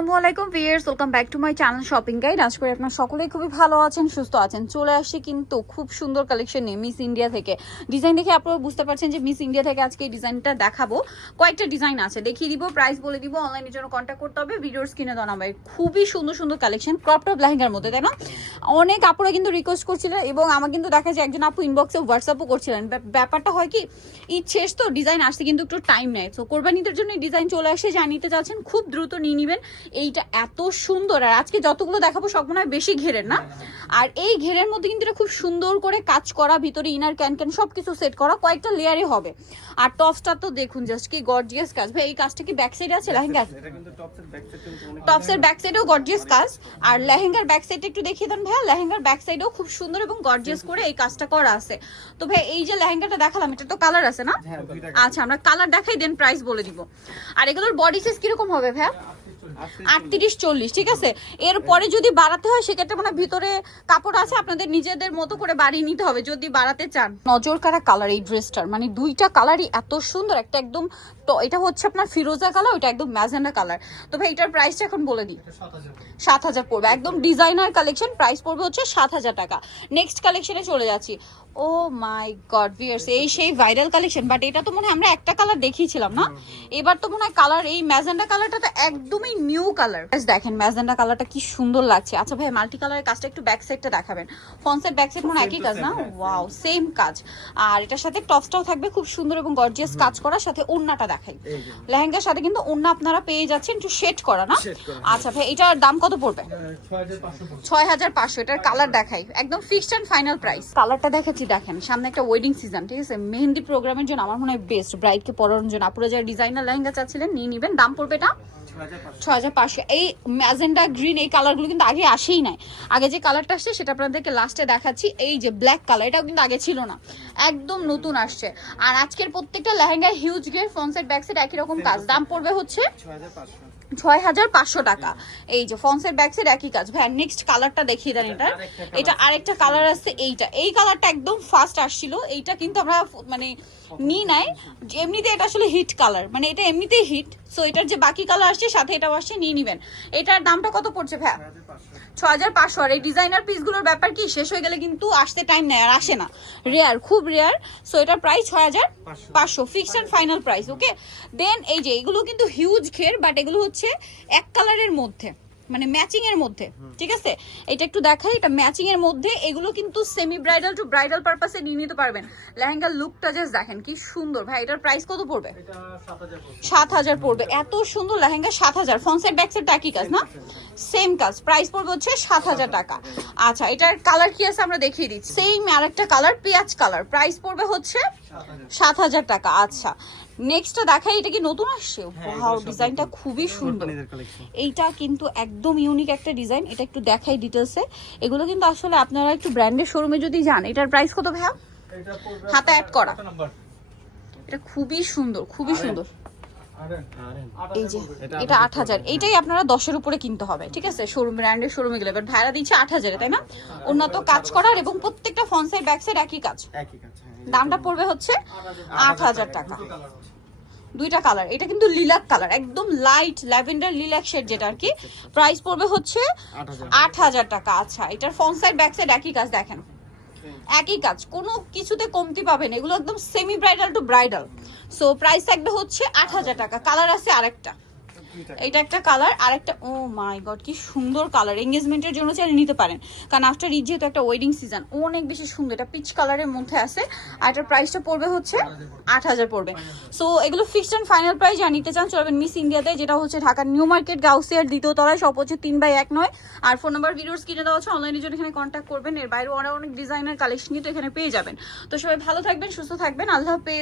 আসসালামু আলাইকুম back shopping করে আপনার সকলেই খুবই ভালো আছেন, সুস্থ আছেন। চলে কিন্তু খুব সুন্দর মিস ইন্ডিয়া থেকে। ডিজাইন দেখে বুঝতে পারছেন যে মিস ইন্ডিয়া থেকে আজকে ডিজাইনটা দেখাবো। কয়েকটা ডিজাইন আছে, দেখিয়ে প্রাইস বলে অনলাইনের জন্য কন্ট্যাক্ট করতে হবে দেওয়া খুবই সুন্দর সুন্দর কালেকশন লেহেঙ্গার মধ্যে অনেক আপুরা কিন্তু রিকোয়েস্ট করছিলেন এবং আমার কিন্তু একজন আপু হোয়াটসঅ্যাপও করছিলেন। ব্যাপ- ব্যাপারটা হয় কি তো ডিজাইন আসতে কিন্তু একটু টাইম নেয়। কোরবানিদের ডিজাইন চলে আসে, যা নিতে চাচ্ছেন খুব দ্রুত নিয়ে নেবেন। এইটা এত সুন্দর। আর আজকে যতগুলো দেখাবো সব মনে হয় বেশি ঘেরের না? আর এই ঘেরের মধ্যে কিন্তু এটা খুব সুন্দর করে কাজ করা ভিতরে ইনার ক্যান ক্যান সব কিছু সেট করা কয়েকটা লেয়ারে হবে। আর টপসটা তো দেখুন জাস্ট কি গর্জিয়াস কাজ। ভাই এই কাজটা কি ব্যাক সাইডে আছে লেহেঙ্গা এটা কিন্তু টপসের ব্যাক সাইডেও গর্জিয়াস কাজ। আর লেহেঙ্গার ব্যাক সাইডে একটু দেখিয়ে দেন ভাইয়া। লেহেঙ্গার ব্যাক সাইডেও খুব সুন্দর এবং গর্জিয়াস করে এই কাজটা করা আছে। তো ভাই এই যে লেহেঙ্গাটা দেখালাম এটা তো কালার আছে না? হ্যাঁ আচ্ছা আমরা কালার দেখাই দেন প্রাইস বলে দিব। আর এগুলোর বডি সাইজ কীরকম হবে ভাইয়া? আটত্রিশ, চল্লিশ। ঠিক আছে? এরপরে যদি বাড়াতে হয়, সেক্ষেত্রে মানে ভিতরে কাপড় আছে, আপনাদের নিজেদের মতো করে বাড়িয়ে নিতে হবে, যদি বাড়াতে চান। নজর কারা কালার এই ড্রেসটার মানে দুইটা কালারই এত সুন্দর, একটা একদম তো এটা হচ্ছে আপনার ফিরোজা কালার ওইটা একদম ম্যাজেন্ডা কালার। তো ভাই এটার প্রাইসটা এখন বলে দিই। সাত হাজার পড়বে। একদম ডিজাইনার কালেকশন প্রাইস পড়বে হচ্ছে সাত হাজার টাকা। নেক্সট কালেকশনে চলে যাচ্ছি। ও মাই গড ভিয়ার্স এই সেই ভাইরাল কালেকশন বাট এটা তো মনে হয় আমরা একটা কালার দেখিয়েছিলাম না? এবার তো মনে হয় কালার এই ম্যাজেন্ডা কালারটা তো একদমই নিউ কালার দেখেন ম্যাজেন্ডা কালারটা কি সুন্দর লাগছে। আচ্ছা ভাই মাল্টি কালারের কাজটা একটু ব্যাক সাইডটা দেখাবেন। সাইড ব্যাক সাইড মনে হয় একই কাজ না? ওয়াও সেম কাজ। আর এটার সাথে টপসটাও থাকবে খুব সুন্দর এবং গর্জিয়াস কাজ করার সাথে ওড়নাটা দেখাই। লেহেঙ্গার সাথে কিন্তু অন্য আপনারা পেয়ে যাচ্ছেন একটু শেড করা না? আচ্ছা ভাই এটার দাম কত পড়বে? ছয় হাজার পাঁচশো এটার কালার দেখাই। একদম ফিক্সড অ্যান্ড ফাইনাল প্রাইস কালারটা দেখাচ্ছি দেখেন সামনে একটা ওয়েডিং সিজন ঠিক আছে? মেহেন্দি প্রোগ্রামের জন্য আমার মনে হয় বেস্ট ব্রাইডকে পরানোর জন্য। আপুরা যারা ডিজাইনার লেহেঙ্গা চাচ্ছিলেন নিয়ে নেবেন। দাম পড়বে এটা? 6500 ছ হাজার পাঁচশো। এই ম্যাজেন্ডা গ্রিন এই কালারগুলো কিন্তু আগে আসেই নাই। আগে যে কালারটা আসছে সেটা আপনাদেরকে লাস্টে দেখাচ্ছি। এই যে ব্ল্যাক কালার এটাও কিন্তু আগে ছিল না। একদম নতুন আসছে। আর আজকের প্রত্যেকটা লেহেঙ্গার হিউজ গের ফ্রন্ট সাইড ব্যাক সাইড একই রকম কাজ। দাম পড়বে হচ্ছে ছয় হাজার পাঁচশো টাকা। এই যে ফন্সের ব্যাক সাইড একই কাজ। ভাই নেক্সট কালারটা দেখিয়ে দেন এটা এটা আরেকটা কালার আছে এইটা। এই কালারটা একদম ফার্স্ট আসছিল। এইটা কিন্তু আমরা মানে নিই নাই। এমনিতে এটা আসলে হিট কালার মানে এটা এমনিতেই হিট সো এটার যে বাকি কালার আসছে সাথে এটা আসছে নিয়ে নিবেন। এটার দামটা কত পড়ছে ভাই 6500 ছ হাজার পাঁচশো। আর এই ডিজাইনার পিসগুলোর ব্যাপার কি শেষ হয়ে গেলে কিন্তু আসতে টাইম নেয় আর আসে না। রেয়ার খুব রেয়ার সো এটার প্রাইস ছয় হাজার পাঁচশো। Fixed and final price okay then এই যে এগুলো কিন্তু হিউজ ঘের বাট এগুলো হচ্ছে এক কালারের মধ্যে। মানে ম্যাচিং এর মধ্যে ঠিক আছে? এটা একটু দেখাই এটা ম্যাচিং এর মধ্যে এগুলো কিন্তু সেমি ব্রাইডাল টু ব্রাইডাল পারপাসে নিয়ে নিতে পারবেন। লেহেঙ্গার লুকটা জাস্ট দেখেন কি সুন্দর। ভাই এটার প্রাইস কত পড়বে? এটা 7000 সাত হাজার পড়বে। এত সুন্দর লেহেঙ্গা সাত হাজার। ফ্রন্ট সাইড ব্যাক সাইড একই কাজ না? সেম কাজ। প্রাইস পড়বে হচ্ছে সাত হাজার টাকা। আচ্ছা এটার কালার কি আছে আমরা দেখিয়ে দিচ্ছি। সেম আরেকটা কালার পেঁয়াজ কালার প্রাইস পড়বে হচ্ছে 7000 সাত হাজার টাকা আচ্ছা। নেক্সটটা দেখাই এটা কি নতুন আসছে? হ্যাঁ, ওয়াও ডিজাইনটা খুবই সুন্দর। এইটা কিন্তু একদম ইউনিক একটা ডিজাইন এটা একটু দেখাই ডিটেলসে এগুলো কিন্তু আসলে আপনারা একটু ব্র্যান্ডের শোরুমে যদি যান এটার প্রাইস কত ভাইয়া? হাতে add করা। এটা খুবই সুন্দর খুবই সুন্দর। এই যে এটা আট হাজার। এইটাই আপনারা দশের উপরে কিনতে হবে ঠিক আছে? শোরুম ব্র্যান্ডের শোরুমে গেলে এবার ভাড়া দিচ্ছে আট হাজারে তাই না? উন্নত কাজ করার এবং প্রত্যেকটা ফ্রন্ট সাইড ব্যাক সাইড একই কাজ। একই কাজ হ্যাঁ দামটা পড়বে হচ্ছে আট হাজার টাকা। দুইটা কালার এটা কিন্তু লিলাক কালার একদম লাইট ল্যাভেন্ডার লিলাক শেড যেটা আর কি। প্রাইস পড়বে হচ্ছে আট হাজার টাকা। আচ্ছা এটার ফ্রন্ট সাইড ব্যাক সাইড একই কাজ দেখেন। একই কাজ কোনো কিছুতে কমতি পাবেন এগুলো একদম semi bridal to bridal so price থাকবে হচ্ছে আট হাজার টাকা কালার আছে আরেকটা। এটা একটা কালার আর একটা ও মাই গড কি সুন্দর কালার এঙ্গেজমেন্টের জন্য চাইলে নিতে পারেন। কারণ আফটার ঈদ যেহেতু একটা ওয়েডিং সিজন অনেক বেশি সুন্দর। এটা পিচ কালারের মধ্যে আছে। আর এটার প্রাইসটা পড়বে হচ্ছে আট হাজার পড়বে। সো এগুলো ফিক্সড অ্যান্ড ফাইনাল প্রাইস যা নিতে চান চলবেন মিস ইন্ডিয়াতে যেটা হচ্ছে ঢাকার নিউ মার্কেট গাউসিয়ার দ্বিতীয় তলায় সব হচ্ছে তিন বাই এক নয়। আর ফোন নাম্বার ভিডিওস কিনে দেওয়া হচ্ছে অনলাইনের জন্য এখানে কন্ট্যাক্ট করবেন। এর বাইরেও অনেক অনেক ডিজাইনার কালেকশনই তো এখানে পেয়ে যাবেন। তো সবাই ভালো থাকবেন সুস্থ থাকবেন। আল্লাহ হাফেজ।